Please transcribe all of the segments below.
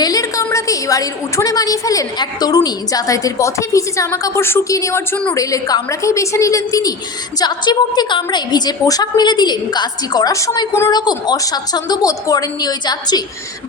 রেলের কামরাকে বাড়ির উঠোনে বানিয়ে ফেলেন এক তরুণী। যাতায়াতের পথে ভিজে জামা কাপড় শুকিয়ে নেওয়ার জন্য রেলের কামরাকেই বেছে নিলেন তিনি। যাত্রী ভর্তি কামরায় ভিজে পোশাক মেলে দিলেন। কাজটি করার সময় কোনো রকম অস্বাচ্ছন্দ্য বোধ করেননি ওই যাত্রী।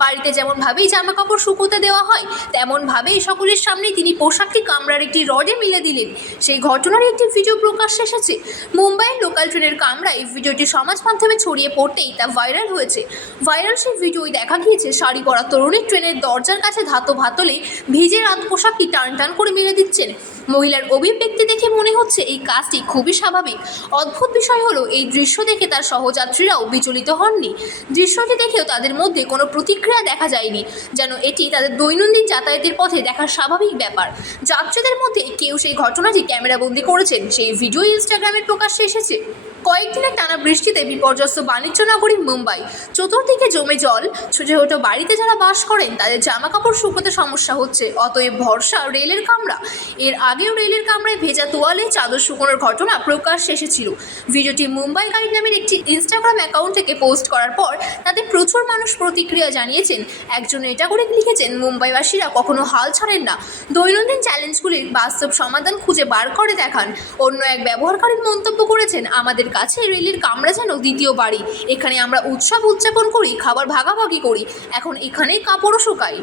বাড়িতে যেমনভাবেই জামা কাপড় শুকোতে দেওয়া হয়, তেমনভাবেই সকলের সামনেই তিনি পোশাকটি কামরার একটি রডে মিলে দিলেন। সেই ঘটনার একটি ভিডিও প্রকাশ এসেছে। মুম্বাইয়ের লোকাল ট্রেনের কামরায় ভিডিওটি সমাজ মাধ্যমে ছড়িয়ে পড়তেই তা ভাইরাল হয়েছে। ভাইরাল সেই ভিডিওই দেখা গিয়েছে, শাড়ি পরা তরুণী ট্রেনের দরজার কাছে ধাতব হাতলে ভিজে রাত পোশাকটি টান টান করে মেরে দিচ্ছেন। মহিলার অভিব্যক্তি দেখে মনে হচ্ছে এই কাজটি খুবই স্বাভাবিক। অদ্ভুত বিষয় হলো, এই দৃশ্য দেখে তার সহযাত্রীরাও বিচলিত হননি। দৃশ্যটি দেখেও তাদের মধ্যে কোনো প্রতিক্রিয়া দেখা যায়নি, যেন এটি তাদের দৈনন্দিন যাতায়াতের পথে দেখার স্বাভাবিক ব্যাপার। যাত্রীদের মধ্যে কেউ সেই ঘটনাটি ক্যামেরাবন্দি করেছেন, সেই ভিডিও ইনস্টাগ্রামে প্রকাশ্যে এসেছে। কয়েকদিনের টানা বৃষ্টিতে বিপর্যস্ত বাণিজ্য নগরী মুম্বাই। চতুর্দিকে জমে জল, ছোট ছোট বাড়িতে যারা বাস করেন, তাদের জামা কাপড় শুকোতে সমস্যা হচ্ছে। অতএব ভরসা রেলের কামরা। এর আগেও রেলের কামরায় ভেজা তোয়ালে চাদর শুকোনোর ঘটনা প্রকাশ্যে এসেছিল। ভিডিওটি মুম্বাই গাইড নামের একটি ইনস্টাগ্রাম অ্যাকাউন্ট থেকে পোস্ট করার পর তাতে প্রচুর মানুষ প্রতিক্রিয়া জানিয়েছেন। একজন এটা করে লিখেছেন, মুম্বাইবাসীরা কখনো হাল ছাড়েন না। দৈনন্দিন চ্যালেঞ্জগুলির বাস্তব সমাধান খুঁজে বার করে দেখান। অন্য এক ব্যবহারকারীর মন্তব্য করেছেন, আমাদের কাছে রেলের কামরা যেন দ্বিতীয় বাড়ি। এখানে আমরা উৎসব উদযাপন করি, খাবার ভাগাভাগি করি। এখন এখানেই কাপড়ও শুকাই।